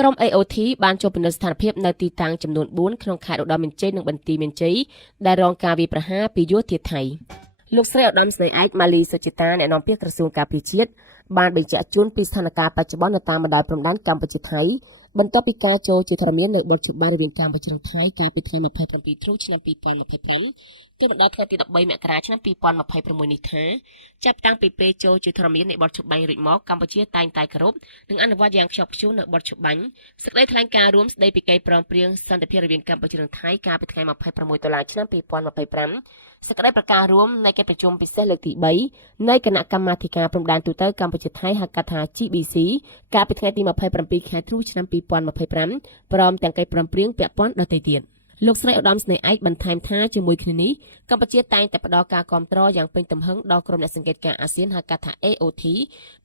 ក្រុម AOT បានចូលពិនិត្យស្ថានភាពនៅទីតាំងចំនួន4ក្នុងខេត្តឧត្តរមានជ័យនិងបន្ទាយមានជ័យដែលរងការវាយប្រហារពីយោធាថៃលោកស្រីឧត្តមស្នេហ៍ឯកម៉ាលីសុចិតាអ្នកនាំពាក្យក្រសួងការពារជាតិបានបញ្ជាក់ជូនពីស្ថានភាពបច្ចុប្បន្ននៅតាមបណ្ដាព្រំដែនកម្ពុជាថៃបន្ទាប់ពីការចូលជាធរមាននៃបទច្បាប់រវាងកម្ពុជានិងថៃកាលពីថ្ងៃ27 ធ្នូឆ្នាំ2022គឺបណ្ដាថ្ងៃទី13មករាឆ្នាំ2026នេះថាចាប់តាំងពីពេលចូលជាធរមាននៃបទច្បាប់រួចមកកម្ពុជាតែងតែគោរពនិងអនុវត្តយ៉ាងខ្ជាប់ខ្ជួននៅបទច្បាប់សេចក្តីថ្លែងការណ៍រួមស្តីពីកិច្ចព្រមព្រៀងសន្តិភាពរវាងកម្ពុជានិងថៃកាលពីថ្ងៃ26 តុលាឆ្នាំ2025សេចក្តីប្រកាសរួមនៃកិច្ចប្រជុំពិសេសលើកទី3នៃគណៈកម្មាធិការព្រំដែនទូតកម្ពុជាថៃហៅកាត់ថា GBC កាលពីថ្ងៃទី27 ខែធ្នូឆ្នាំ2025ព្រមទាំងកិច្ចព្រមព្រៀងពាក់ព័ន្ធដទៃទៀតលោកស្រីឧត្តមស្នេហ៍ឯកបន្ថែមថាជាមួយគ្នានេះកម្ពុជាតែងតែផ្ដល់ការគាំទ្រយ៉ាងពេញទំហឹងដល់ក្រុមអ្នកសង្កេតការណ៍អាស៊ានហៅកាត់ថា AOT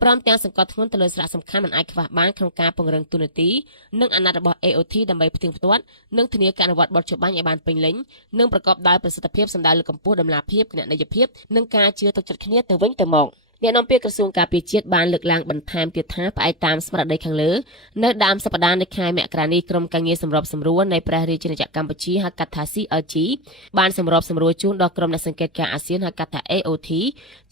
ព្រមទាំងសង្កត់ធ្ងន់ទៅលើសារៈសំខាន់មិនអាចខ្វះបានក្នុងការពង្រឹងទូនាទីនិងអាណត្តិរបស់ AOT ដើម្បីផ្ទៀងផ្ទាត់និងធានាការអនុវត្តបទច្បាប់ឲ្យបានពេញលេញនិងប្រកបដោយប្រសិទ្ធភាពសម្ដៅលើកម្ពស់ដំណាភាពគណនេយ្យភាពនិងការជឿទុកចិត្តគ្នាទៅវិញទៅមកអ្នកនាំពាក្យក្រសួងការពារជាតិបានលើកឡើងបន្ថែមទៀតថាផ្អែកតាមស្មារតីខាងលើនៅដើមសប្តាហ៍នៃខែមករានេះក្រុមការងារសម្របសម្រួលនៃព្រះរាជាណាចក្រកម្ពុជាហៅកាត់ថា CLG បានសម្របសម្រួលជូនដល់ក្រុមអ្នកសង្កេតការណ៍អាស៊ានហៅកាត់ថា AOT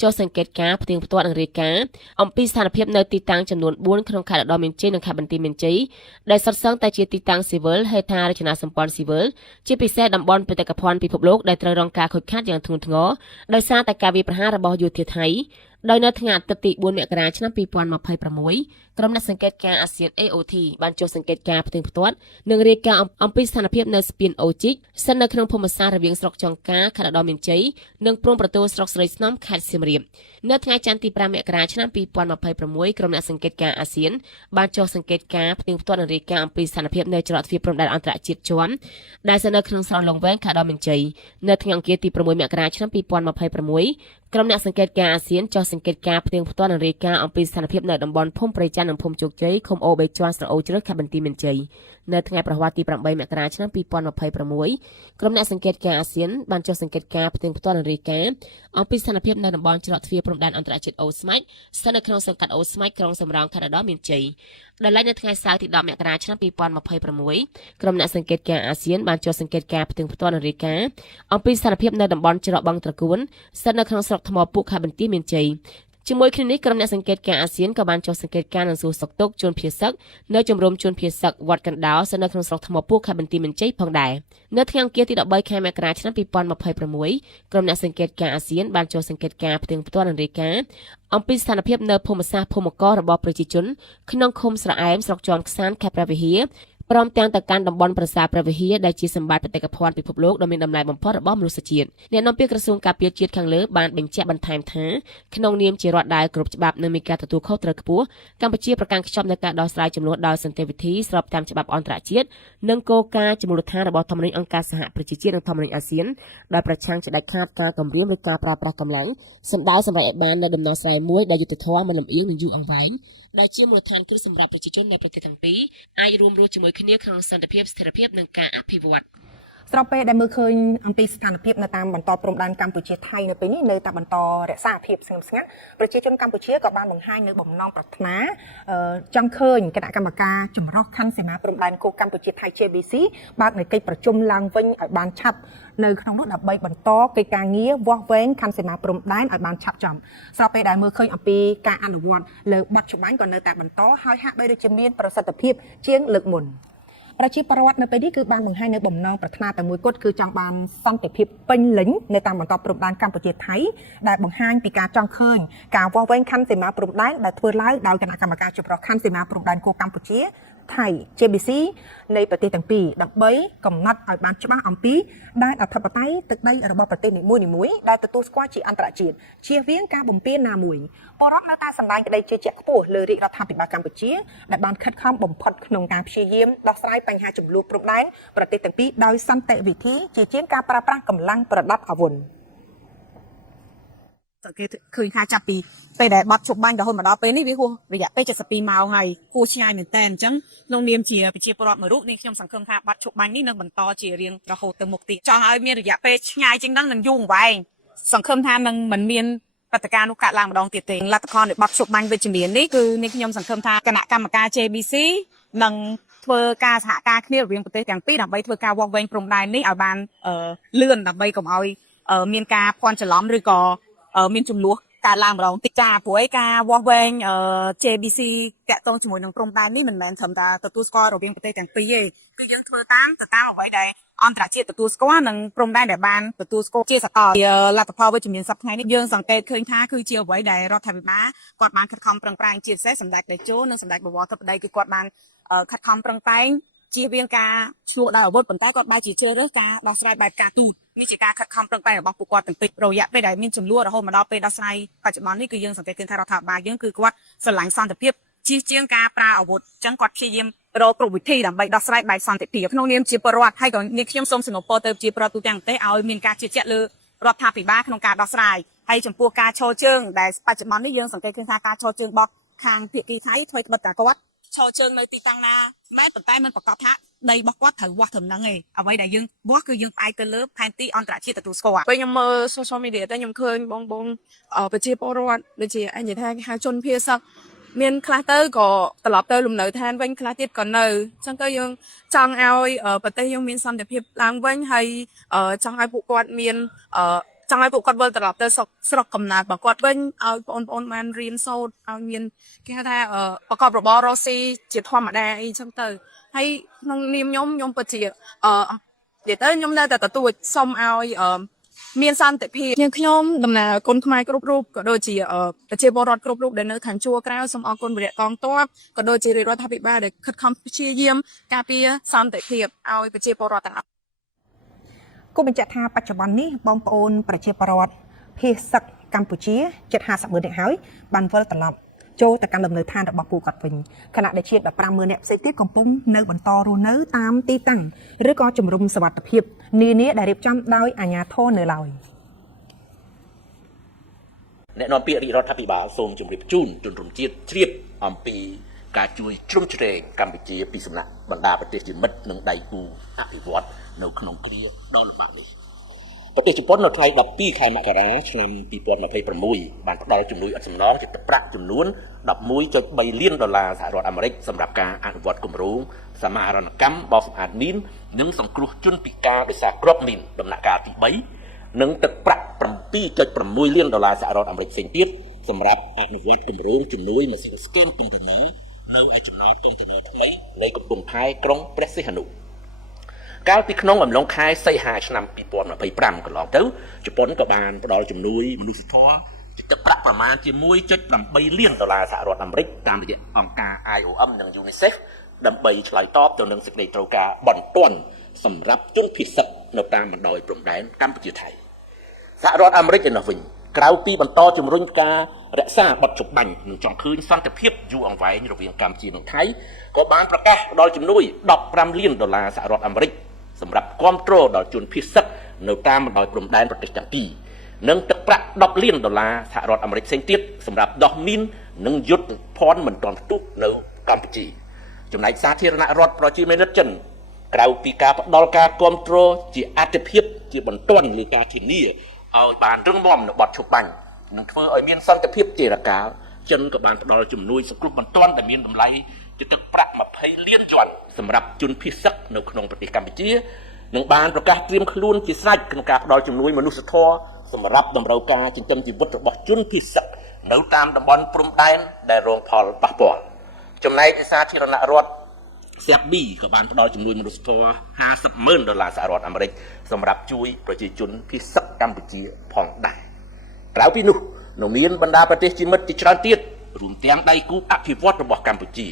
ចូលសង្កេតការណ៍ផ្ទៀងផ្ទាត់និងរាយការណ៍អំពីស្ថានភាពនៅទីតាំងចំនួន4ក្នុងខេត្តឧត្តរមានជ័យនិងខេត្តបន្ទាយមានជ័យដែលសុទ្ធសឹងតែជាទីតាំងស៊ីវិលហេដ្ឋារចនាសម្ព័ន្ធស៊ីវិលជាពិសេសតំបន់បេតិកភណ្ឌពិភពលោកដែលត្រូវរងការខូចខាតយ៉ាងធ្ងន់ធ្ងរដោយសារតែការវាយប្រហាររបស់យោធាថៃដោយនៅថ្ងៃអាទិត្យទី4មករាឆ្នាំ2026ក្រុមអ្នកសង្កេតការណ៍អាស៊ាន AOT បានចុះសង្កេតការណ៍ផ្ទៀងផ្ទាត់និងរាយការណ៍អំពីស្ថានភាពនៅស្ពានអូជីកស្ថិតនៅក្នុងភូមិសាស្ត្ររវាងស្រុកចង្ការខេត្តឧត្តរមានជ័យនិងព្រំប្រទល់ស្រុកស្រីស្នំខេត្តសៀមរាបនៅថ្ងៃច័ន្ទទី5មករាឆ្នាំ2026ក្រុមអ្នកសង្កេតការណ៍អាស៊ានបានចុះសង្កេតការណ៍ផ្ទៀងផ្ទាត់និងរាយការណ៍អំពីស្ថានភាពនៅច្រកទ្វារព្រំដែនអន្តរជាតិជាន់ដែលស្ថិតនៅក្នុងស្រះលងវែងខេត្តឧត្តរមានជ័យនៅថ្ងៃអង្គារទី6មករាឆ្នាំ2026ក្រុមអ្នកសង្កេតការណ៍អាស៊ានចុះសង្កេតការណ៍ផ្ទៀងផ្ទាត់និងរាយការណ៍អំពីស្ថានភាពនៅតំបន់ភូមិព្រៃច័ន្ទនិងភូមិជោគជ័យឃុំអូបេជាន់ស្រអូជ្រៅខេត្តបន្ទាយមានជ័យនៅថ្ងៃប្រហ័សទី8មករាឆ្នាំ2026ក្រុមអ្នកសង្កេតការណ៍អាស៊ានបានចុះសង្កេតការណ៍ផ្ទៀងផ្ទាត់និងរាយការណ៍អំពីស្ថានភាពនៅតំបន់ច្រកទ្វារព្រំដែនអន្តរជាតិអូស្មាច់ស្ថិតនៅក្នុងសង្កាត់អូស្មាច់ក្រុងសំរោងខេត្តឧត្តរមានជ័យដែលឡើងនៅថ្ងៃសៅរ៍ទី10មករាឆ្នាំ2026ក្រុមអ្នកសង្កេតការណ៍អាស៊ានបានចុះសង្កេតការណ៍ផ្ទៀងផ្ទាត់និងរាយការណ៍អំពីស្ថានភាពនៅតំបន់ច្រកបឹងត្រកួនស្ថិតនៅក្នុងស្រុកថ្មពួកខេត្តបន្ទាយមានជ័យជាមួយគ្នានេះក្រុមអ្នកសង្កេតការណ៍អាស៊ានក៏បានចុះសង្កេតការណ៍និងសួរសុខទុក្ខជនភៀសសឹកនៅជំរំជនភៀសសឹកវត្តកណ្ដោស្ថិតនៅក្នុងស្រុកថ្មពួកខេត្តបន្ទាយមានជ័យផងដែរនៅថ្ងៃអង្គារទី13ខែមករាឆ្នាំ2026ក្រុមអ្នកសង្កេតការណ៍អាស៊ានបានចុះសង្កេតការណ៍ផ្ទៀងផ្ទាត់និងរាយការណ៍អំពីស្ថានភាពនៅភូមិសាស្ត្រភូមិកររបស់ប្រជាជនក្នុងឃុំស្រអែមស្រុកជាំខ្សាន្តខេត្តព្រះវិហារព្រមទាំងទៅកាន់តំបន់ប្រាសាទព្រះវិហារដែលជាសម្បត្តិបេតិកភណ្ឌពិភពលោកដ៏មានតម្លៃបំផុតរបស់មនុស្សជាតិអ្នកនាំពាក្យក្រសួងការពារជាតិខាងលើបានបញ្ជាក់បន្ថែមថាក្នុងនាមជារដ្ឋដែលគ្រប់ច្បាប់និងមានការទទួលខុសត្រូវខ្ពស់កម្ពុជាប្រកាន់ខ្ជាប់នូវការដោះស្រាយចំនួនដោយសន្តិវិធីស្របតាមច្បាប់អន្តរជាតិនិងគោលការណ៍ជាមូលដ្ឋានរបស់ធម្មនុញ្ញអង្គការសហប្រជាជាតិនិងធម្មនុញ្ញអាស៊ានដោយប្រឆាំងជាដាច់ខាតការគំរាមឬការប្រើប្រាស់កម្លាំងសម្ដៅសម្រាប់ឲ្យបាននូវដំណោះស្រាយមួយដែលយុត្តិធម៌មិនលំអៀងនិងយូរអង្វែងដែលជាមូលដ្ឋានគ្រឹះសម្រាប់ប្រជាជននៃប្រទេសទាំងពីរអាចរួមរស់ជាមួយគ្នាក្នុងសន្តិភាពស្ថិរភាពនិងការអភិវឌ្ឍស្របពេលដែលមើលឃើញអំពីស្ថានភាពនៅតាមបន្តព្រំដែនកម្ពុជាថៃនៅពេលនេះនៅតែបន្តរក្សាភាពស្ងៀមស្ងាត់ប្រជាជនកម្ពុជាក៏បានបង្ហាញនៅបំណងប្រាថ្នាចង់ឃើញគណៈកម្មការចម្រុះខណ្ឌសីមាព្រំដែនគោកកម្ពុជាថៃ JBC បើកនៅកិច្ចប្រជុំឡើងវិញឲ្យបានឆាប់នៅក្នុងនោះដើម្បីបន្តកិច្ចការងារវាស់វែងខណ្ឌសីមាព្រំដែនឲ្យបានឆាប់ចំស្របពេលដែលមើលឃើញអំពីការអនុវត្តលើបទច្បាប់ក៏នៅតែបន្តហើយហាក់បីដូចជាមានប្រសិទ្ធភាពជាងលើកមុនប្រជាពលរដ្ឋនៅពេលនេះគឺបានបង្ហាញនៅបំណងប្រាថ្នាតែមួយគត់គឺចង់បានសន្តិភាពពេញលេញនៅតាមបន្តព្រំដែនកម្ពុជាថៃដែលបង្ហាញពីការចង់ឃើញការវាស់វែងខណ្ឌសីមាព្រំដែនដែលធ្វើឡើងដោយគណៈកម្មការចម្រុះខណ្ឌសីមាព្រំដែនគោកកម្ពុជាថៃ JBC នៃប្រទេសទាំងពីរដើម្បីកំណត់ឲ្យបានច្បាស់អំពីដែនអធិបតេយ្យទឹកដីរបស់ប្រទេសនីមួយៗដែលទទួលស្គាល់ជាអន្តរជាតិជៀសវាងការបំពានណាមួយពលរដ្ឋនៅតែសម្ដែងក្តីជឿជាក់ខ្ពស់លើរាជរដ្ឋាភិបាលកម្ពុជាដែលបានខិតខំបំផុតក្នុងការព្យាយាមដោះស្រាយបញ្ហាចំនួនព្រំដែនប្រទេសទាំងពីរដោយសន្តិវិធីជាជាងការប្រើប្រាស់កម្លាំងប្រដាប់អាវុធគេឃើញថាចាប់ពីពេលដែលបាត់ជប់បាញ់រហូតមកដល់ពេលនេះវាហួសរយៈពេល72ម៉ោងហើយគួរឆ្ងាយមែនតើអញ្ចឹងក្នុងនាមជាប្រជាពលរដ្ឋមួយរូបនេះខ្ញុំសង្ឃឹមថាបាត់ជប់បាញ់នេះនឹងបន្តជារៀងរហូតទៅមុខទៀតចង់ឲ្យមានរយៈពេលឆ្ងាយជាងហ្នឹងនឹងយូរអង្វែងសង្ឃឹមថានឹងមិនមានព្រឹត្តិការណ៍នោះកើតឡើងម្ដងទៀតទេលទ្ធផលនៃបាត់ជប់បាញ់វិជ្ជមាននេះគឺនេះខ្ញុំសង្ឃឹមថាគណៈកម្មការ JBC នឹង ធ្វើការសហការគ្នារវាងប្រទេសទាំងពីរដើម្បីធ្វើការវាស់វែងព្រំដែននេះឲ្យបានលឿនដើម្បីកុំឲ្យមានការភ័ន្តច្រឡំឬក៏មានចំនួនការឡើងម្ដងតិចចាព្រោះឯការវាស់វែងJBC តាក់ទងជាមួយនឹងព្រំដែននេះមិនមែនត្រឹមតែទទួលស្គាល់រវាងប្រទេសទាំងពីរទេគឺយើងធ្វើតាមអ្វីដែលអន្តរជាតិទទួលស្គាល់និងព្រំដែនដែលបានទទួលស្គាល់ជាសកលលទ្ធផលវិជ្ជមានសប្តាហ៍នេះយើងសង្កេតឃើញថាគឺជាអ្វីដែលរដ្ឋាភិបាលគាត់បានខិតខំប្រឹងប្រែងជាពិសេសសម្ដេចតេជោនិងសម្ដេចបវរធិបតីគឺគាត់បានខិតខំប្រឹងប្រែងជៀសវាងការឈ្លោះដោយអាវុធប៉ុន្តែគាត់បែរជាជ្រើសរើសការដោះស្រាយបែបការទូតនេះជាការខិតខំប្រឹងប្រែងរបស់ពួកគាត់ទាំងពីររយៈពេលដែលមានចំនួនរហូតមកដល់ពេលដោះស្រាយបច្ចុប្បន្ននេះគឺយើងសង្កេតឃើញថារដ្ឋាភិបាលយើងគឺគាត់ស្រឡាញ់សន្តិភាពជៀសជាងការប្រើអាវុធអញ្ចឹងគាត់ព្យាយាមរកគ្រប់វិធីដើម្បីដោះស្រាយបែបសន្តិភាពក្នុងនាមជាពលរដ្ឋហើយក៏នាងខ្ញុំសូមសំណូមពរទៅជាពលរដ្ឋទូទាំងប្រទេសឲ្យមានការជឿជាក់លើរដ្ឋាភិបាលក្នុងការដោះស្រាយហើយចំពោះការឈរជើងដែលបច្ចុប្បន្ននេះយើងសង្កេតឃើញថាការឈរជើងរបស់ខាងភាគីថៃធ្វើត្បិតតែគាត់ឈរជើងនៅទីតាំងណាមែនប៉ុន្តែมันប្រកាសថាដីរបស់គាត់ត្រូវវាស់ត្រឹមហ្នឹងឯងអ្វីដែលយើងវាស់គឺយើងផ្អែកទៅលើផែនទីអន្តរជាតិទទួលស្គាល់ពេលខ្ញុំមើល social media តែខ្ញុំឃើញបងប្រជាពលរដ្ឋដូចជាអញ្ញថាគេហៅជនភៀសសឹកមានខ្លះទៅក៏ត្រឡប់ទៅលំនៅឋានវិញខ្លះទៀតក៏នៅអញ្ចឹងទៅយើងចង់ឲ្យប្រទេសយើងមានសន្តិភាពឡើងវិញហើយចង់ឲ្យពួកគាត់មានចង់ឲ្យពួកគាត់វិលត្រឡប់ទៅស្រុកកំណើតរបស់គាត់វិញឲ្យបងប្អូនបានរៀនសូត្រឲ្យមានគេហៅថាប្រកបរបររកស៊ីជាធម្មតាអីចឹងទៅហើយក្នុងនាមខ្ញុំពិតជានិយាយទៅខ្ញុំនៅតែទទូចសុំឲ្យមានសន្តិភាពខ្ញុំដំណើរគុណខ្មែរគ្រប់រូបក៏ដូចជាប្រជាពលរដ្ឋគ្រប់រូបដែលនៅខាងជួរក្រៅសូមអរគុណវិរៈកងទ័ពក៏ដូចជារដ្ឋាភិបាលដែលខិតខំព្យាយាមការពារសន្តិភាពឲ្យប្រជាពលរដ្ឋទាំងអស់គូបញ្ជាក់ថាបច្ចុប្បន្ននេះបងប្អូនប្រជាពលរដ្ឋភៀសសឹកកម្ពុជាជិត50ម៉ឺននាក់ហើយបានវិលត្រឡប់ចូលទៅកាន់លំនៅឋានរបស់ពួកគាត់វិញខណៈដែលជា15ម៉ឺននាក់ផ្សេងទៀតកំពុងនៅបន្តរស់នៅតាមទីតាំងឬក៏ជំរុំសុវត្ថិភាពនានាដែលរៀបចំដោយអាជ្ញាធរនៅឡើយអ្នកនាំពាក្យរាជរដ្ឋាភិបាលសូមជម្រាបជូនជនរួមជាតិជ្រាបអំពីការជួយជ្រោមជ្រែងកម្ពុជាពីសំណាក់បណ្ដាប្រទេសជាមិត្តនិងដៃគូអភិវឌ្ឍនៅក្នុងគ្រាដ៏លំបាកនេះប្រទេសជប៉ុននៅថ្ងៃ12ខែមករាឆ្នាំ2026បានផ្ដល់ជំនួយឥតសំណងជាទឹកប្រាក់ចំនួន $11.3 លានសហរដ្ឋអាមេរិកសម្រាប់ការអនុវត្តគម្រោងសមាហរណកម្មបោសសម្អាតមីននិងសង្គ្រោះជនពិការដោយសារគ្រាប់មីនដំណាក់កាលទី3និងទឹកប្រាក់$7.6 លានសហរដ្ឋអាមេរិកផ្សេងទៀតសម្រាប់អនុវត្តគម្រោងជំនួយម៉ាស៊ីនស្កេនកុងតឺន័រនៅឯចំណតកុងតឺន័រថ្មីនៃកំពង់ផែក្រុងព្រះសីហនុកាលពីក្នុងអំឡុងខែសីហាឆ្នាំ2025កន្លងទៅជប៉ុនក៏បានផ្ដល់ជំនួយមនុស្សធម៌ជាទឹកប្រាក់ប្រមាណជា$1.8 លានសហរដ្ឋអាមេរិកតាមរយៈអង្គការ IOM និង UNICEF ដើម្បីឆ្លើយតបទៅនឹងសេចក្តីត្រូវការបន្ទាន់សម្រាប់ជនភៀសសឹកនៅតាមបណ្ដោយព្រំដែនកម្ពុជាថៃសហរដ្ឋអាមេរិកឯនោះវិញក្រៅពីបន្តជំរុញការរក្សាបទជបាញ់និងចង់ឃើញសន្តិភាពយូរអង្វែងរវាងកម្ពុជានិងថៃក៏បានប្រកាសផ្ដល់ជំនួយ$15 លានសហរដ្ឋអាមេរិកសម្រាប់គាំទ្រដល់ជនភៀសសឹកនៅតាមបណ្ដោយព្រំដែនប្រទេសទាំងពីរនិងទឹកប្រាក់$10 លានសហរដ្ឋអាមេរិកផ្សេងទៀតសម្រាប់ដោះមីននិងយុទ្ធភ័ណ្ឌមិនទាន់ផ្ទុះនៅកម្ពុជាចំណែកសាធារណរដ្ឋប្រជាមានិតចិនក្រៅពីការផ្ដល់ការគាំទ្រជាអតិភិបជាបន្ទាន់លើការធានាឲ្យបានរឹងមាំនៅបទឈប់បាញ់និងធ្វើឲ្យមានសន្តិភាពជារកាលចិនក៏បានផ្ដល់ជំនួយសង្គ្រោះបន្ទាន់ដែលមានតម្លៃជាទឹកប្រាក់$20 លានសម្រាប់ជនភៀសសឹកនៅក្នុងប្រទេសកម្ពុជានិងបានប្រកាសត្រៀមខ្លួនជាស្រេចក្នុងការផ្ដល់ជំនួយមនុស្សធម៌សម្រាប់តម្រូវការចិញ្ចឹមជីវិតរបស់ជនភៀសសឹកនៅតាមតំបន់ព្រំដែនដែលរងផលប៉ះពាល់ចំណែកឯសាធារណរដ្ឋសេប៊ីក៏បានផ្ដល់ជំនួយមនុស្សធម៌$50 ម៉ឺនសហរដ្ឋអាមេរិកសម្រាប់ជួយប្រជាជនភៀសសឹកកម្ពុជាផងដែរក្រៅពីនោះនៅមានបណ្ដាប្រទេសជាមិត្តជាច្រើនទៀតរួមទាំងដៃគូអភិវឌ្ឍរបស់កម្ពុជា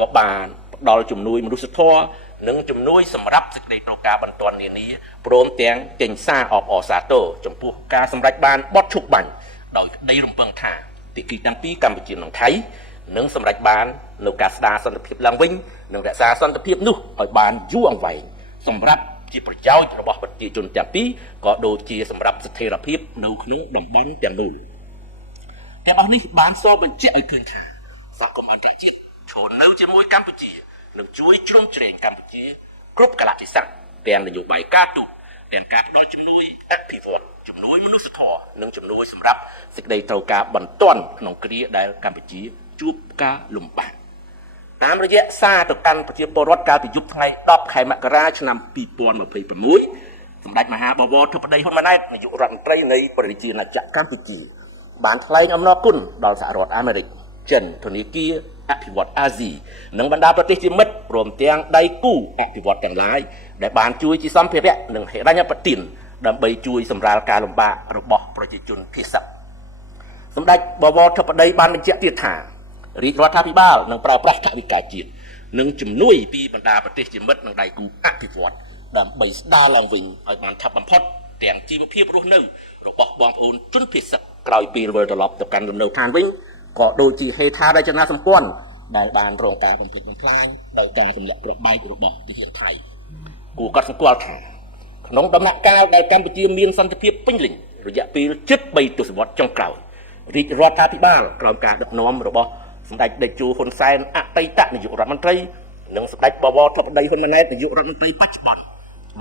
ក៏បានផ្ដល់ជំនួយមនុស្សធម៌និងជំនួយសម្រាប់សេចក្តីត្រូវការបន្ទាន់នានាព្រមទាំងចេញសារអបអរសាទរចំពោះការសម្រេចបានបទឈប់បាញ់ដោយក្តីរំពឹងថាភាគីទាំងពីរកម្ពុជានិងថៃនឹងសម្រេចបាននៅការស្ដារសន្តិភាពឡើងវិញនិងរក្សាសន្តិភាពនោះឲ្យបានយូរអង្វែងសម្រាប់ជាប្រយោជន៍របស់ប្រជាជនទាំងពីរក៏ដូចជាសម្រាប់ស្ថិរភាពនៅក្នុងតំបន់ទាំងនោះទាំងអស់នេះបានសបញ្ជាក់ឲ្យឃើញថាសហគមន៍អន្តរជាតិចូលនៅជាមួយកម្ពុជានឹងជួយជ្រោមជ្រែងកម្ពុជាគ្រប់កលៈទេសៈទាំងនយោបាយការទូតទាំងការផ្ដល់ជំនួយអភិវឌ្ឍជំនួយមនុស្សធម៌និងជំនួយសម្រាប់សេចក្តីត្រូវការបន្ទាន់ក្នុងគ្រាដែលកម្ពុជាជួបការលំបាក តាមរយៈសារទៅកាន់ប្រជាពលរដ្ឋកាលពីយប់ថ្ងៃ10ខែមករាឆ្នាំ2026សម្ដេចមហាបវរធិបតីហ៊ុនម៉ាណែតនាយករដ្ឋមន្ត្រីនៃប្រជាជាតិណាចក្រកម្ពុជាបានថ្លែងអំណរគុណដល់សហរដ្ឋអាមេរិកចិនធនាគារអភិវឌ្ឍន៍អាស៊ីនិងបណ្ដាប្រទេសជាមិត្តព្រមទាំងដៃគូអភិវឌ្ឍន៍ទាំងឡាយដែលបានជួយជាសម្ភារៈនិងហិរញ្ញប្បទានដើម្បីជួយសម្រាលការលំបាករបស់ប្រជាជនភាគសឹកសម្ដេចបវរធិបតីបានបញ្ជាក់ទៀតថារាជរដ្ឋាភិបាលនឹងប្រើប្រាស់ថវិកាជាតិនិងជំនួយពីបណ្ដាប្រទេសជាមិត្តនិងដៃគូអភិវឌ្ឍន៍ដើម្បីស្ដារឡើងវិញឲ្យបានឆាប់បំផុតទាំងជីវភាពរស់នៅរបស់បងប្អូនជនភៀសសឹកក្រោយពីវិលត្រឡប់ទៅកាន់លំនៅឋានវិញក៏ដូចជាហេដ្ឋារចនាសម្ព័ន្ធដែលបានរងការបំផ្លិចបំផ្លាញដោយការទម្លាក់គ្រាប់បែករបស់ទាហានថៃគួរកត់សម្គាល់ថាក្នុងដំណាក់កាលដែលកម្ពុជាមានសន្តិភាពពេញលេញរយៈពេលជិត3ទសវត្សរ៍ចុងក្រោយរាជរដ្ឋាភិបាលក្រោមការដឹកនាំរបស់សម្ដេចតេជោហ៊ុនសែនអតីតនាយករដ្ឋមន្ត្រីនិងសម្ដេចបវរធិបតីហ៊ុនម៉ាណែតនាយករដ្ឋមន្ត្រីបច្ចុប្បន្ន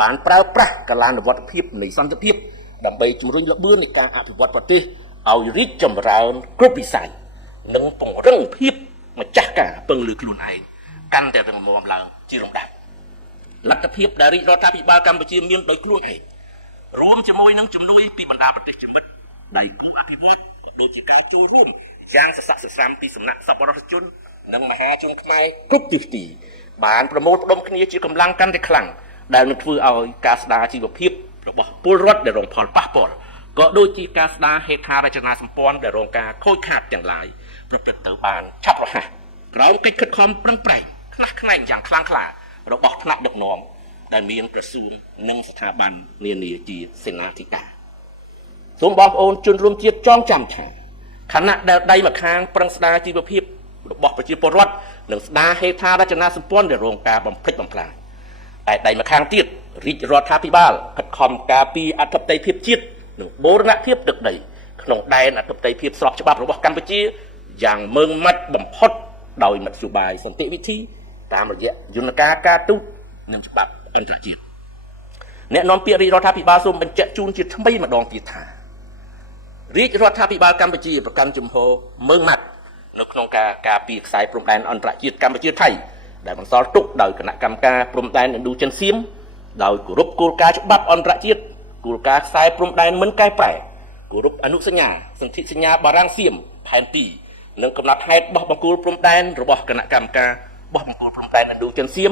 បានប្រើប្រាស់កលានុវត្តភាពនៃសន្តិភាពដើម្បីជំរុញល្បឿននៃការអភិវឌ្ឍប្រទេសឲ្យរីកចម្រើនគ្រប់វិស័យនិងពង្រឹងភាពម្ចាស់ការពឹងលើខ្លួនឯងកាន់តែរឹងមាំឡើងជាលំដាប់លទ្ធភាពដែលរាជរដ្ឋាភិបាលកម្ពុជាមានដោយខ្លួនឯងរួមជាមួយនឹងជំនួយពីបណ្ដាប្រទេសជាមិត្តដៃគូអភិវឌ្ឍន៍ដូចជាការចូលរួមយ៉ាងសស័កសស្រាំពីសំណាក់សប្បុរសជននិងមហាជនខ្មែរគ្រប់ទិសទីបានប្រមូលផ្ដុំគ្នាជាកម្លាំងកាន់តែខ្លាំងដែលនឹងធ្វើឲ្យការស្ដារជីវភាពរបស់ពលរដ្ឋដែលរងផលប៉ះពាល់ក៏ដូចជាការស្ដារហេដ្ឋារចនាសម្ព័ន្ធដែលរងការខូចខាតទាំងឡាយប្រព្រឹត្តទៅបានឆាប់រហ័សក្រោមកិច្ចខិតខំប្រឹងប្រែងខ្នះខ្នែងយ៉ាងខ្លាំងក្លារបស់ថ្នាក់ដឹកនាំដែលមានក្រសួងនិងស្ថាប័ននានាជាសេនាធិការសូមបងប្អូនជនរួមជាតិចងចាំថាខណៈដែលដៃម្ខាងប្រឹងស្ដារជីវភាពរបស់ប្រជាពលរដ្ឋនិងស្ដារហេដ្ឋារចនាសម្ព័ន្ធដែលរងការបំផ្លិចបំផ្លាញតែដៃម្ខាងទៀតរាជរដ្ឋាភិបាលខិតខំការពារអធិបតេយ្យភាពជាតិនិងបូរណភាពទឹកដីក្នុងដែនអធិបតេយ្យភាពស្របច្បាប់របស់កម្ពុជាយ៉ាងម៉ឺងម៉ាត់បំផុតដោយមធ្យោបាយសន្តិវិធីតាមរយៈយន្តការការទូតនិងច្បាប់អន្តរជាតិអ្នកនាំពាក្យរាជរដ្ឋាភិបាលសូមបញ្ជាក់ជូនជាថ្មីម្ដងទៀតថារាជរដ្ឋាភិបាលកម្ពុជាប្រកាន់ជំហរម៉ឺងម៉ាត់នៅក្នុងការការពារខ្សែព្រំដែនអន្តរជាតិកម្ពុជាថៃដែលបន្សល់ទុកដោយគណៈកម្មការព្រំដែនឥណ្ឌូចិនសៀមដោយគោរពគោលការណ៍ច្បាប់អន្តរជាតិគោលការណ៍ខ្សែព្រំដែនមិនកែប្រែគោរពអនុសញ្ញាសន្ធិសញ្ញាបារាំងសៀមផែនទីនិងកំណត់ហេតុបោះបង្គោលព្រំដែនរបស់គណៈកម្មការបោះបង្គោលព្រំដែនឥណ្ឌូចិនសៀម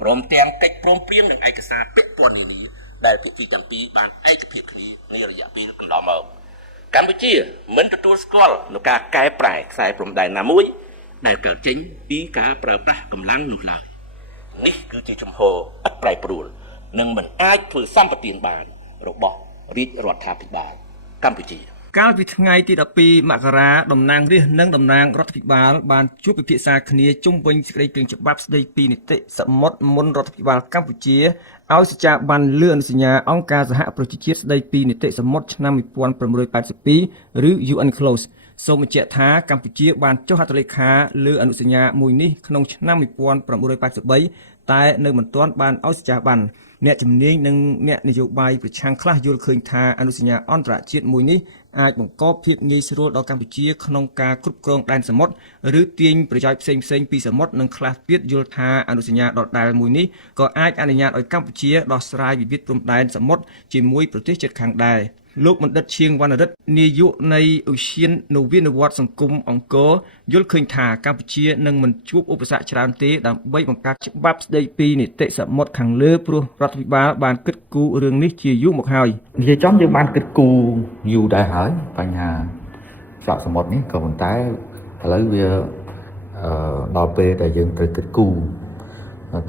ព្រមទាំងកិច្ចព្រមព្រៀងនិងឯកសារពាក់ព័ន្ធនានាដែលភាគីទាំងពីរបានឯកភាពគ្នានារយៈពេលកន្លងមកកម្ពុជាមិនទទួលស្គាល់នូវការកែប្រែខ្សែព្រំដែនណាមួយដែលកើតចេញពីការប្រើប្រាស់កម្លាំងនោះឡើយនេះគឺជាជំហរឥតប្រែប្រួលនិងមិនអាចធ្វើសម្បទានបានរបស់រាជរដ្ឋាភិបាលកម្ពុជាកាលពីថ្ងៃទី12មករាតំណាងរាស្ត្រនិងតំណាងរដ្ឋាភិបាលបានជួបពិភាក្សាគ្នាជុំវិញសេចក្តីព្រាងច្បាប់ស្តីពីនីតិសមុទ្រមុនរដ្ឋាភិបាលកម្ពុជាឲ្យសច្ចាប័នលើអនុសញ្ញាអង្គការសហប្រជាជាតិស្តីពីនីតិសមុទ្រឆ្នាំ1982ឬ UNCLOS សូមបញ្ជាក់ថាកម្ពុជាបានចុះហត្ថលេខាលើអនុសញ្ញាមួយនេះក្នុងឆ្នាំ1983តែនៅមិនទាន់បានឲ្យសច្ចាប័នអ្នកជំនាញនិងអ្នកនយោបាយប្រឆាំងខ្លះយល់ឃើញថាអនុសញ្ញាអន្តរជាតិមួយនេះអាចបង្កភាពងាយស្រួលដល់កម្ពុជាក្នុងការគ្រប់គ្រងដែនសមុទ្រឬទាញប្រយោជន៍ផ្សេងៗពីសមុទ្រនិងខ្លះទៀតយល់ថាអនុសញ្ញាដដែលមួយនេះក៏អាចអនុញ្ញាតឲ្យកម្ពុជាដោះស្រាយវិវាទព្រំដែនសមុទ្រជាមួយប្រទេសជិតខាងដែរលោកបណ្ឌិតឈៀងវណ្ណរិទ្ធនាយកនៃឧស្សាហនវិវត្តសង្គមអង្គរយល់ឃើញថាកម្ពុជានឹងមិនជួបឧបសគ្គច្រើនទេដើម្បីបង្កើតច្បាប់ស្តីពីនីតិសមុទ្រខាងលើព្រោះរដ្ឋាភិបាលបានគិតគូររឿងនេះជាយូរមកហើយនិយាយចំយើងបានគិតគូរយូរដែរហើយបញ្ហាសកសមុទ្រនេះក៏ប៉ុន្តែឥឡូវវាដល់ពេលដែលយើងត្រូវគិតគូរ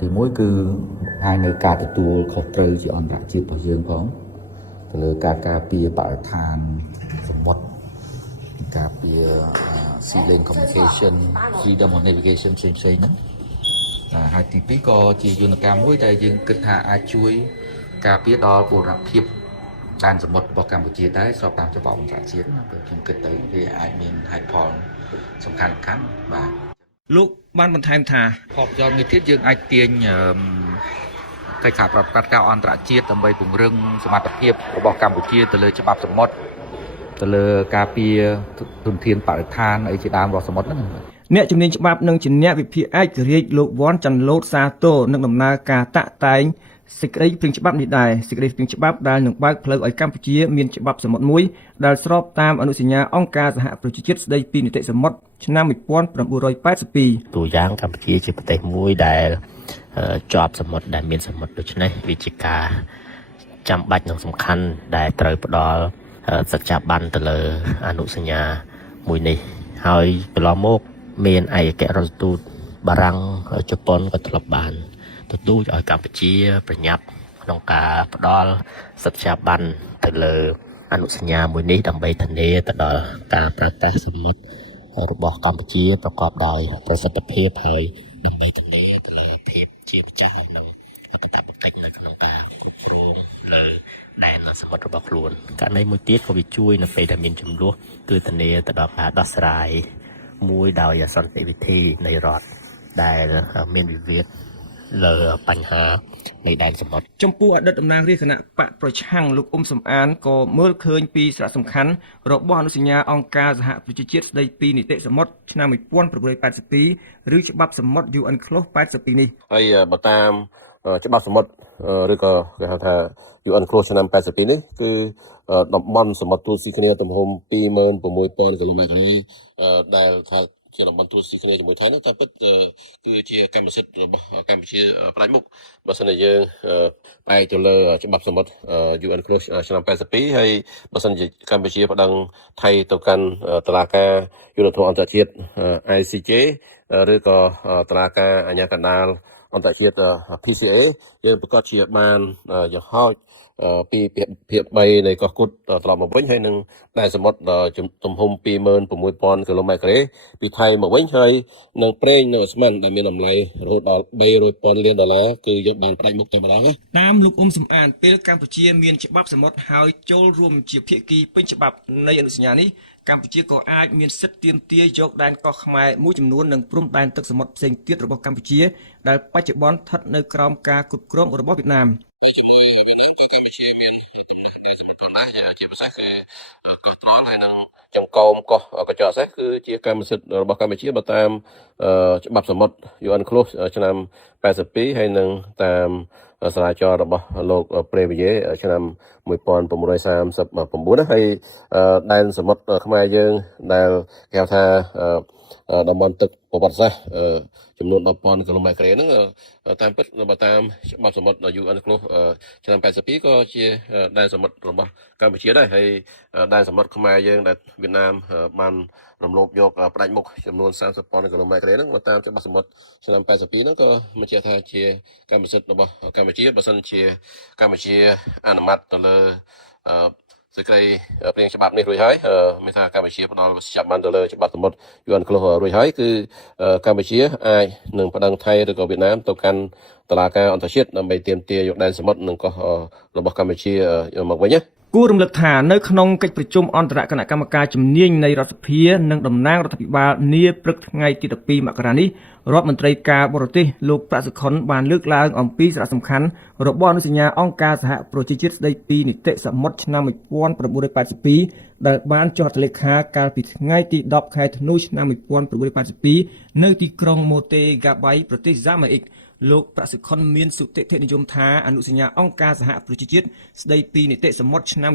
ទីមួយគឺហើយនៅការទទួលខុសត្រូវជាអន្តរជាតិរបស់យើងផងទៅលើការការពារបរិស្ថានសមុទ្រការពារ sea lane communication freedom of navigation ផ្សេងៗហ្នឹងហើយទី2ក៏ជាយន្តការមួយដែលយើងគិតថាអាចជួយការពារដល់បុរភាពដែនសមុទ្ររបស់កម្ពុជាដែរស្របតាមច្បាប់អន្តរជាតិណាខ្ញុំគិតទៅវាអាចមានហេតុផលសំខាន់បាទលោកបានបន្ថែមថាផលប្រយោជន៍មួយទៀតយើងអាចទាញកិច្ចសហប្រតិបត្តិការអន្តរជាតិដើម្បីពង្រឹងសមត្ថភាពរបស់កម្ពុជាទៅលើច្បាប់សមុទ្រទៅលើការពារទុនធានបរិស្ថានអីជាដើមរបស់សមុទ្រហ្នឹង អ្នកជំនាញច្បាប់និងជាអ្នកវិភាគឯករាជ្យលោកវ៉ាន់ចាន់ឡូតសាទរនឹងដំណើរការតាក់តែងសេចក្តីព្រាងច្បាប់នេះដែរសេចក្តីព្រាងច្បាប់ដែលនឹងបើកផ្លូវឲ្យកម្ពុជាមានច្បាប់សមុទ្រមួយដែលស្របតាមអនុសញ្ញាអង្គការសហប្រជាជាតិស្តីពីនីតិសមុទ្រឆ្នាំ1982 តួយ៉ាងកម្ពុជាជាប្រទេសមួយដែលជាប់សមុទ្រដែលមានសមុទ្រដូច្នេះវាជាការចាំបាច់និងសំខាន់ដែលត្រូវផ្ដល់សច្ចាប័នទៅលើអនុសញ្ញាមួយនេះហើយកន្លងមកមានឯកអគ្គរដ្ឋទូតបារាំងជប៉ុនក៏ធ្លាប់បានទទូចឲ្យកម្ពុជាប្រញាប់ក្នុងការផ្ដល់សច្ចាប័នទៅលើអនុសញ្ញាមួយនេះដើម្បីធានាទៅដល់ការប្រើប្រាស់សមុទ្ររបស់កម្ពុជាប្រកបដោយប្រសិទ្ធភាពហើយដើម្បីធានាទៅលើភាពជាម្ចាស់ហើយនឹងកាតព្វកិច្ចនៅក្នុងការគ្រប់គ្រងលើដែនសមុទ្ររបស់ខ្លួនករណីមួយទៀតក៏វាជួយនៅពេលដែលមានចំនួនគឺធានាទៅដល់ការដោះស្រាយមួយដោយសន្តិវិធីនៃរដ្ឋដែលមានវិវាទលើបញ្ហានៃដែនសមុទ្រ ចំពោះអតីតតំណាងរាជគណៈបកប្រឆាំងលោកអ៊ុំសំអានក៏មើលឃើញពីសារៈសំខាន់របស់អនុសញ្ញាអង្គការសហប្រជាជាតិស្តីពីនីតិសមុទ្រឆ្នាំ1982ឬច្បាប់សមុទ្រ UNCLOS 82នេះ ហើយបើតាមច្បាប់សមុទ្រឬក៏គេហៅថា UNCLOS ឆ្នាំ82នេះគឺតំបន់សមុទ្រទូតស៊ីគ្នាទំហំ 26,000 គីឡូម៉ែត្រការ៉េដែលថាជាតំបន់ទូតស៊ីគ្នាជាមួយថៃនោះតែពិតគឺជាកម្មសិទ្ធិរបស់កម្ពុជាផ្ដាច់មុខបើសិនជាយើងបែរទៅលើច្បាប់សមុទ្រ UNCLOS ឆ្នាំ82ហើយបើសិនជាកម្ពុជាប្តឹងថៃទៅកាន់តុលាការយុត្តិធម៌អន្តរជាតិ ICJ ឬក៏តុលាការអាជ្ញាកណ្ដាលអន្តរជាតិ PCA យើងប្រកាសជាបានយ៉ាងហោចពីភាគ3នៃកោះកុដត្រឡប់មកវិញហើយនឹងដែនសមុទ្រទំហំ 26,000 គីឡូម៉ែត្រការ៉េពីថៃមកវិញហើយនឹងប្រេងនៅអាស្មានដែលមានតម្លៃរហូតដល់300,000 លានដុល្លារគឺយើងបានផ្ដាច់មុខតែម្ដងណា តាមលោកអ៊ុំសំអានពេលកម្ពុជាមានច្បាប់សមុទ្រហើយចូលរួមជាភាគីពេញច្បាប់នៃអនុសញ្ញានេះកម្ពុជាក៏អាចមានសិទ្ធិទាមទារយកដែនកោះខ្មែរមួយចំនួននិងព្រំដែនទឹកសមុទ្រផ្សេងទៀតរបស់កម្ពុជាដែលបច្ចុប្បន្នស្ថិតនៅក្រោមការគ្រប់គ្រងរបស់វៀតណាម ជាភាសាគឺកោះត្រង់ហើយនឹងចំកោមកោះកញ្ចក់សេះគឺជាកម្មសិទ្ធិរបស់កម្ពុជាបើតាមច្បាប់សមុទ្រ UNCLOS ឆ្នាំ82ហើយនឹងតាមសាលាចររបស់លោកប្រេវីយេឆ្នាំ1939ណាហើយដែនសមុទ្រខ្មែរយើងដែលគេហៅថាតំបន់ទឹកប្រវត្តិសាស្ត្រចំនួន 10,000 គីឡូម៉ែត្រការ៉េហ្នឹងតាមពិតបើតាមច្បាប់សមុទ្រ UNCLOS ឆ្នាំ82ក៏ជាដែនសមុទ្ររបស់កម្ពុជាដែរហើយដែនសមុទ្រខ្មែរយើងដែលវៀតណាមបានរំលោភយកផ្ដាច់មុខចំនួន 30,000 គីឡូម៉ែត្រការ៉េហ្នឹងបើតាមច្បាប់សមុទ្រឆ្នាំ82ហ្នឹងក៏មិនជាថាជាកម្មសិទ្ធិរបស់កម្ពុជាបើសិនជាកម្ពុជាអនុម័តទៅលើសេចក្តីព្រាងច្បាប់នេះរួចហើយមានថាកម្ពុជាផ្ដល់សច្ចាប័នទៅលើច្បាប់សមុទ្រ UNCLOS រួចហើយគឺកម្ពុជាអាចនឹងប្តឹងថៃឬក៏វៀតណាមទៅកាន់តុលាការអន្តរជាតិដើម្បីទាមទារយកដែនសមុទ្រនិងកោះរបស់កម្ពុជាមកវិញណា គួររំលឹកថានៅក្នុងកិច្ចប្រជុំអន្តរគណៈកម្មការជំនាញនៃរដ្ឋសភានិងតំណាងរដ្ឋាភិបាលនាព្រឹកថ្ងៃទី12មករានេះរដ្ឋមន្ត្រីការបរទេសលោកប្រាក់សុខុនបានលើកឡើងអំពីសារៈសំខាន់របស់អនុសញ្ញាអង្គការសហប្រជាជាតិស្តីពីនីតិសមុទ្រឆ្នាំ1982ដែលបានចុះហត្ថលេខាកាលពីថ្ងៃទី10ខែធ្នូឆ្នាំ1982នៅទីក្រុងម៉ូតេហ្កាបៃប្រទេសហ្សាម៉ាអ៊ិក លោកប្រាក់សុខុនមានសុតិធិនិយមថាអនុសញ្ញាអង្គការសហប្រជាជាតិស្តីពីនីតិសមុទ្រឆ្នាំ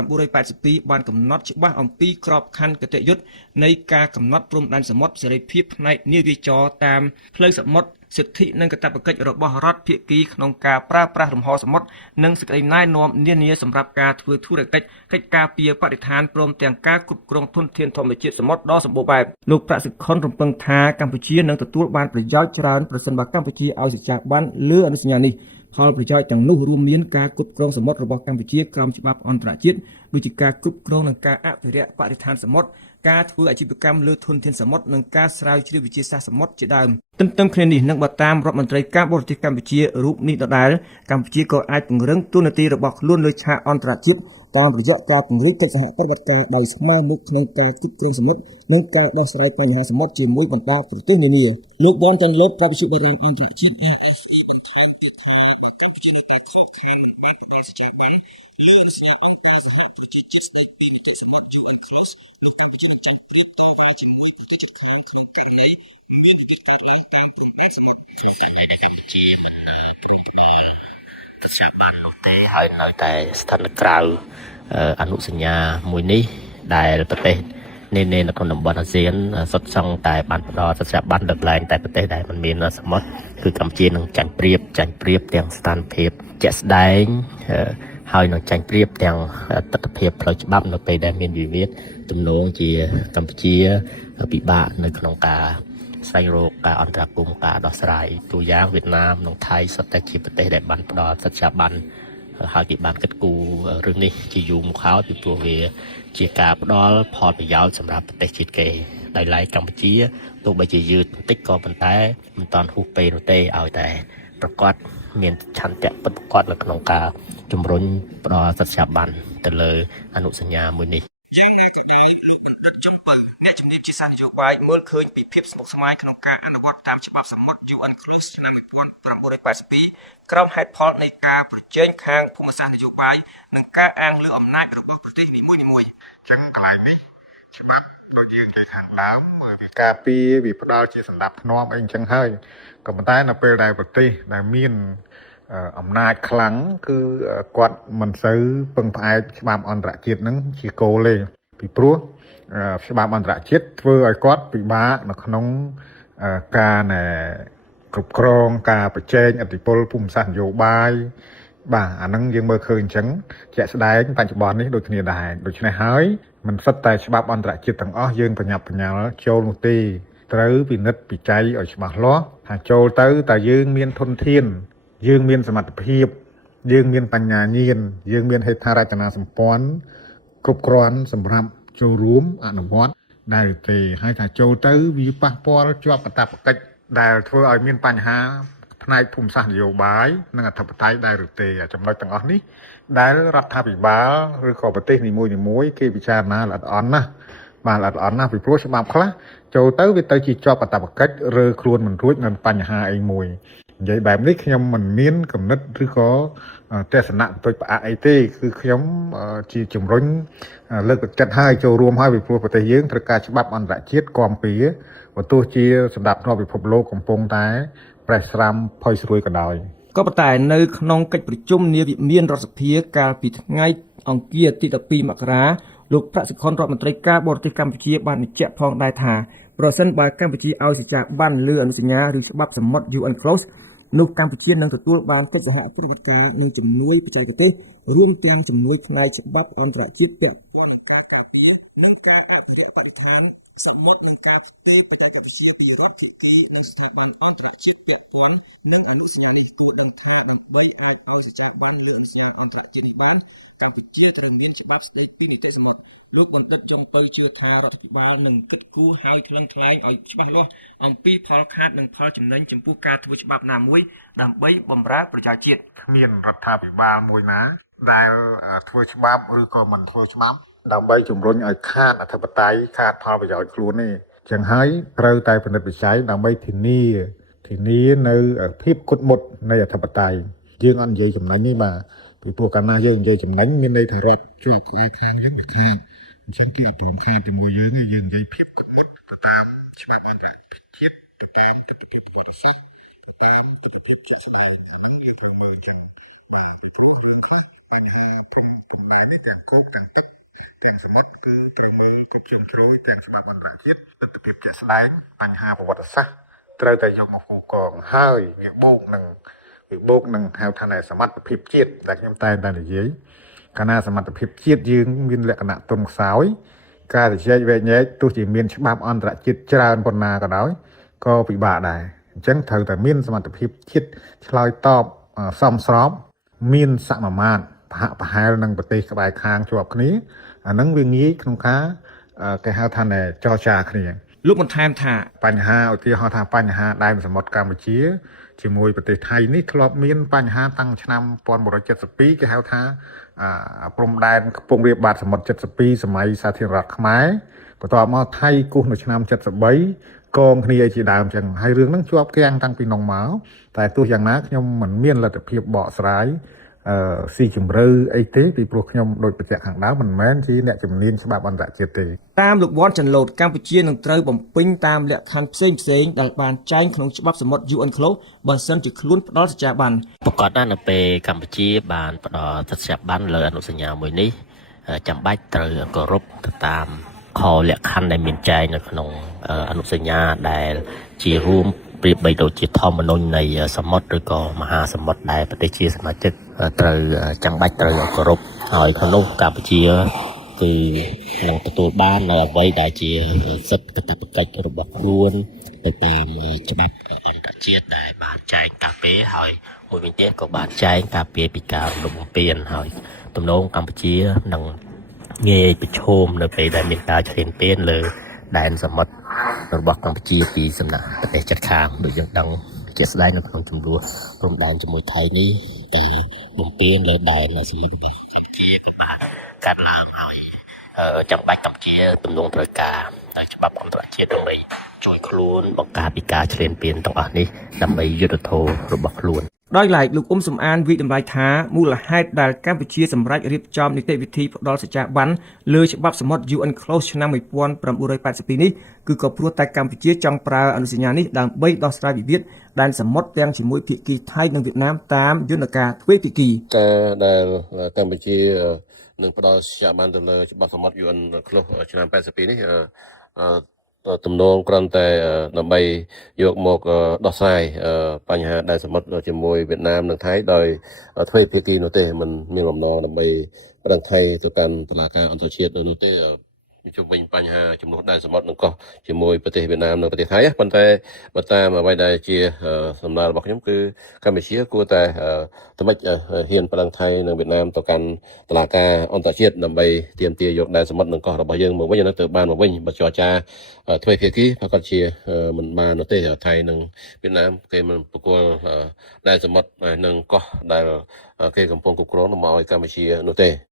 1982បានកំណត់ច្បាស់អំពីក្របខ័ណ្ឌគតិយុត្តនៃការកំណត់ព្រំដែនសមុទ្រសេរីភាពផ្នែកនាវាចរតាមផ្លូវសមុទ្រសិទ្ធិនិងកាតព្វកិច្ចរបស់រដ្ឋភាគីក្នុងការប្រើប្រាស់លំហសមុទ្រនិងសេចក្តីណែនាំនានាសម្រាប់ការធ្វើធុរកិច្ចកិច្ចការពារបរិស្ថានព្រមទាំងការគ្រប់គ្រងធនធានធម្មជាតិសមុទ្រដ៏សម្បូរបែបលោកប្រាក់សុខុនរំពឹងថាកម្ពុជានឹងទទួលបានប្រយោជន៍ច្រើនប្រសិនបើកម្ពុជាឲ្យសច្ចាប័នលើអនុសញ្ញានេះផលប្រយោជន៍ទាំងនោះរួមមានការគ្រប់គ្រងសមុទ្ររបស់កម្ពុជាក្រោមច្បាប់អន្តរជាតិដូចជាការគ្រប់គ្រងនិងការអភិរក្សបរិស្ថានសមុទ្រការធ្វើអាជីវកម្មលើធនធានសមុទ្រនិងការស្រាវជ្រាវវិទ្យាសាស្ត្រសមុទ្រជាដើមទន្ទឹមគ្នានេះនឹងបើតាមរដ្ឋមន្ត្រីការបរទេសកម្ពុជារូបនេះដដែលកម្ពុជាក៏អាចពង្រឹងទូនាទីរបស់ខ្លួនលើឆាកអន្តរជាតិតាមរយៈការពង្រីកកិច្ចសហប្រតិបត្តិការដោយស្មើមុខក្នុងការគ្រប់គ្រងសមុទ្រនិងការដោះស្រាយបញ្ហាសមុទ្រជាមួយបណ្ដាប្រទេសនានាលោកបនតាន់លូតប្រពន្ធបរិយាអន្តរជាតិ ជាបាននោះទេហើយនៅតែស្ថិតនៅក្រៅអនុសញ្ញាមួយនេះដែលប្រទេសនៅក្នុងតំបន់អាស៊ានសុទ្ធសឹងតែបានផ្ដល់សច្ចាប័នលើកលែងតែប្រទេសដែលមិនមានសមុទ្រគឺកម្ពុជានឹងចាញ់ប្រៀបទាំងស្ថានភាពជាក់ស្ដែងហើយនឹងចាញ់ប្រៀបទាំងទស្សនវិជ្ជាផ្លូវច្បាប់នៅពេលដែលមានវិវាទទំនងជាកម្ពុជាពិបាកនៅក្នុងការស្វែងរកការអន្តរាគមន៍ការដោះស្រាយទូយ៉ាងវៀតណាមនិងថៃសុទ្ធតែជាប្រទេសដែលបានផ្ដល់សច្ចាប័នហើយគេបានគិតគូររឿងនេះជាយូរមកហើយពីព្រោះវាជាការផ្ដល់ផលប្រយោជន៍សម្រាប់ប្រទេសជាតិគេដោយឡែកកម្ពុជាទោះបីជាយឺតបន្តិចក៏ប៉ុន្តែមិនតាន់ហួសពេលនោះទេឲ្យតែប្រកាសមានឆន្ទៈពិតប្រាកដនៅក្នុងការជំរុញផ្ដល់សច្ចាប័នទៅលើអនុសញ្ញាមួយនេះយ៉ាងណាក៏ដោយលោកបណ្ឌិតចំបើអ្នកជំនាញជាសាស្ត្រនយោបាយមើលឃើញពីភាពស្មុគស្មាញក្នុងការអនុវត្តតាមច្បាប់សមុទ្រ UNCLOS ឆ្នាំ1982ក្រោមហេតុផលនៃការប្រជែងខាងភូមិសាស្ត្រនយោបាយនិងការអាងលើអំណាចរបស់ប្រទេសនីមួយៗចឹងកន្លែងនេះច្បាប់ដូចយើងនិយាយខាងដើមវាការពារវាផ្ដល់ជាសណ្ដាប់ធ្នាប់អីអញ្ចឹងហើយក៏ប៉ុន្តែនៅពេលដែលប្រទេសដែលមានអំណាចខ្លាំងគឺគាត់មិនសូវពឹងផ្អែកច្បាប់អន្តរជាតិហ្នឹងជាគោលទេពីព្រោះច្បាប់អន្តរជាតិធ្វើឲ្យគាត់ពិបាកនៅក្នុងការគ្រប់គ្រងការប្រជែងឥទ្ធិពលភូមិសាស្ត្រនយោបាយបាទអាហ្នឹងយើងមើលឃើញអញ្ចឹងជាក់ស្ដែងបច្ចុប្បន្ននេះដូចគ្នាដែរដូច្នេះហើយមិនសិតតែច្បាប់អន្តរជាតិទាំងអស់យើងប្រញាប់ប្រញាល់ចូលនោះទេត្រូវពិនិត្យពិច័យឲ្យច្បាស់លាស់ថាចូលទៅតើយើងមានធនធានយើងមានសមត្ថភាពយើងមានបញ្ញាញាណយើងមានហេដ្ឋារចនាសម្ព័ន្ធគ្រប់គ្រាន់សម្រាប់ចូលរួមអនុវត្តដែរទេហើយថាចូលទៅវាប៉ះពាល់ជាប់កាតព្វកិច្ចដែលធ្វើឲ្យមានបញ្ហាផ្នែកភូមិសាស្ត្រនយោបាយនិងអធិបតេយ្យដែរឬទេចំណុចទាំងអស់នេះដែលរដ្ឋាភិបាលឬក៏ប្រទេសនីមួយៗគេពិចារណាល្អិតល្អន់ណាស់បាទល្អិតល្អន់ណាស់ពីព្រោះច្បាប់ខ្លះចូលទៅវាទៅជាជាប់កាតព្វកិច្ចឬខ្លួនមិនរួចនឹងបញ្ហាអីមួយនិយាយបែបនេះខ្ញុំមិនមានគំនិតឬក៏ទស្សនៈបន្តិចផ្អាកអីទេគឺខ្ញុំជាជំរុញលើកទឹកចិត្តឲ្យចូលរួមឲ្យពីព្រោះប្រទេសយើងត្រូវការច្បាប់អន្តរជាតិគាំពៀបើទោះជាសម្រាប់ក្នុងពិភពលោកកំពុងតែប្រេះស្រាំផុយស្រួយក៏ដោយក៏ប៉ុន្តែនៅក្នុងកិច្ចប្រជុំនាវិមានរដ្ឋសភាកាលពីថ្ងៃអង្គារទី12មករាលោកប្រាក់សុខុនរដ្ឋមន្ត្រីការបរទេសកម្ពុជាបានបញ្ជាក់ផងដែរថាប្រសិនបើកម្ពុជាឲ្យសេចក្ដីបានលើអនុសញ្ញាឬច្បាប់សមុទ្រ UNCLOS នោះកម្ពុជានឹងទទួលបានកិច្ចសហប្រតិបត្តិការនិងជំនួយបច្ចេកទេសរួមទាំងជំនួយផ្នែកច្បាប់អន្តរជាតិពាក់ព័ន្ធនឹងការការពារនិងការអភិរក្សបរិស្ថានសមុទ្រនិងការផ្ទេរបច្ចេកវិទ្យាពីរដ្ឋភាគីនិងស្ថាប័នអន្តរជាតិពាក់ព័ន្ធនឹងអនុសញ្ញានេះគួរដឹងថាដើម្បីអាចឲ្យសេចក្ដីបានលើអនុសញ្ញាអន្តរជាតិនេះបានកម្ពុជាត្រូវមានច្បាប់ស្តីពីនីតិសមុទ្រលោកបណ្ឌិតចំបៃជឿថារដ្ឋាភិបាលនឹងគិតគូរហើយថ្លឹងថ្លែងឲ្យច្បាស់លាស់អំពីផលខាតនិងផលចំណេញចំពោះការធ្វើច្បាប់ណាមួយដើម្បីបម្រើប្រជាជាតិគ្មានរដ្ឋាភិបាលមួយណាដែលធ្វើច្បាប់ឬក៏មិនធ្វើច្បាប់ដើម្បីជំរុញឲ្យខាតអធិបតេយ្យខាតផលប្រយោជន៍ខ្លួននេះចឹងហើយត្រូវតែពិនិត្យវិច័យដើម្បីធានានៅភាពគត់មុតនៃអធិបតេយ្យយើងអត់និយាយចំណេញនេះបាទពីព្រោះកាលណាយើងនិយាយចំណេញមានន័យថារដ្ឋជួយខ្វល់ខាងយើងវាខាតអញ្ចឹងគេអត់ព្រមខាតជាមួយយើងទេយើងនិយាយភាពគត់មុតទៅតាមច្បាប់អន្តរជាតិទៅតាមទស្សនវិជ្ជាប្រវត្តិសាស្ត្រទៅតាមទស្សនវិជ្ជាជាក់ស្ដែងហ្នឹងយើងត្រូវមើលចឹងបាទពីព្រោះរឿងខ្លះបញ្ហាព្រំដែននេះទាំងគោកទាំងទឹកទាំងសមុទ្រគឺត្រូវមើលគ្រប់ជ្រុងជ្រោយទាំងច្បាប់អន្តរជាតិទស្សនវិជ្ជាជាក់ស្ដែងបញ្ហាប្រវត្តិសាស្ត្រត្រូវតែយកមកគូកងហើយវាបូកនឹងហៅថាសមត្ថភាពជាតិដែលខ្ញុំតែនិយាយកាលណាសមត្ថភាពជាតិយើងមានលក្ខណៈទន់ខ្សោយការជជែកវែកញែកទោះជាមានច្បាប់អន្តរជាតិច្រើនប៉ុណ្ណាក៏ដោយក៏ពិបាកដែរអញ្ចឹងត្រូវតែមានសមត្ថភាពជាតិឆ្លើយតបសមស្របមានសមាមាត្រប្រហែលនឹងប្រទេសក្បែរខាងជាប់គ្នាអាហ្នឹងវាងាយក្នុងការគេហៅថាចរចាគ្នាលោកបន្ថែមថាបញ្ហាឧទាហរណ៍ថាបញ្ហាដែនសមុទ្រកម្ពុជាជាមួយប្រទេសថៃនេះធ្លាប់មានបញ្ហាតាំងឆ្នាំ1972គេហៅថាព្រំដែនកំពង់រាបបាតសមុទ្រ72សម័យសាធារណរដ្ឋខ្មែរបន្ទាប់មកថៃគូសនៅឆ្នាំ73កងគ្នាជាដើមចឹងហើយរឿងហ្នឹងជាប់គាំងតាំងពីនងមកតែទោះយ៉ាងណាខ្ញុំមិនមានលទ្ធភាពបកស្រាយ ស៊ីជម្រៅអីទេពីព្រោះខ្ញុំដូចបញ្ជាក់ខាងដើមមិនមែនជាអ្នកជំនាញច្បាប់អន្តរជាតិទេ តាមលោកវ៉ាន់ចាន់ឡូតកម្ពុជានឹងត្រូវបំពេញតាមលក្ខខណ្ឌផ្សេងៗដែលបានចែងក្នុងច្បាប់សមុទ្រ UNCLOS បើសិនជាខ្លួនផ្ដល់សច្ចាប័ន ប្រកាសណាស់នៅពេលកម្ពុជាបានផ្ដល់សច្ចាប័នលើអនុសញ្ញាមួយនេះចាំបាច់ត្រូវគោរពទៅតាមខលក្ខខណ្ឌដែលមានចែងនៅក្នុងអនុសញ្ញាដែលជារួមប្រៀបបីដូចជាធម្មនុញ្ញនៃសមុទ្រឬក៏មហាសមុទ្រដែលប្រទេសជាសមាជិកត្រូវចាំបាច់ត្រូវគោរពហើយក្នុងនោះកម្ពុជាគឺនឹងទទួលបាននៅអ្វីដែលជាសិទ្ធិកាតព្វកិច្ចរបស់ខ្លួនទៅតាមច្បាប់អន្តរជាតិដែលបានចែងការពារហើយមួយវិញទៀតក៏បានចែងការពារពីការរំលោភបំពានហើយទំនងកម្ពុជានឹងងាយប្រឈមនៅពេលដែលមានការឈ្លានពានលើដែនសមុទ្ររបស់កម្ពុជាពីសំណាក់ប្រទេសជិតខាងដូចយើងដឹងជាស្ដែងនៅក្នុងចំនួនព្រំដែនជាមួយថៃនេះទៅបំពានលើដែនសមុទ្ររបស់កម្ពុជាក៏បានកាត់ឡើងហើយចាំបាច់កម្ពុជាទំនងត្រូវការច្បាប់អន្តរជាតិដើម្បីជួយខ្លួនបង្ការពីការឈ្លានពានទាំងអស់នេះដើម្បីយុត្តិធម៌របស់ខ្លួន ដោយឡែកលោកអ៊ុំសំអានវិតម្លៃថាមូលហេតុដែលកម្ពុជាសម្រេចរៀបចំនីតិវិធីផ្ដល់សច្ចាប័នលើច្បាប់សមុទ្រ UNCLOS ឆ្នាំ 1982 នេះគឺក៏ព្រោះតែកម្ពុជាចង់ប្រើអនុសញ្ញានេះដើម្បីដោះស្រាយវិវាទដែនសមុទ្រទាំងជាមួយភាគីថៃនិងវៀតណាមតាមយន្តការទ្វេភាគី ការដែលកម្ពុជានឹងផ្ដល់សច្ចាប័នទៅលើច្បាប់សមុទ្រ UNCLOS ឆ្នាំ 82 នេះទំនងគ្រាន់តែដើម្បីយកមកដោះស្រាយបញ្ហាដែនសមុទ្រជាមួយវៀតណាមនិងថៃដោយទ្វេភាគីនោះទេមិនមានបំណងដើម្បីប្រដឹងថៃទៅកាន់តុលាការអន្តរជាតិនោះទេជុំវិញបញ្ហាចំនួនដែនសមុទ្រនឹងកោះជាមួយប្រទេសវៀតណាមនិងប្រទេសថៃប៉ុន្តែបើតាមអ្វីដែលជាសំណើរបស់ខ្ញុំគឺកម្ពុជាគួរតែថ្មិចហ៊ានប្រដឹងថៃនិងវៀតណាមទៅកាន់តុលាការអន្តរជាតិដើម្បីទាមទារយកដែនសមុទ្រនិងកោះរបស់យើងមកវិញទៅបានមកវិញបើចរចាទ្វេភាគីប្រកាសជាមិនបាននោះទេថៃនិងវៀតណាមគេមិនប្រគល់ដែនសមុទ្រនិងកោះដែលគេកំពុងគ្រប់គ្រងមកឲ្យកម្ពុជានោះទេ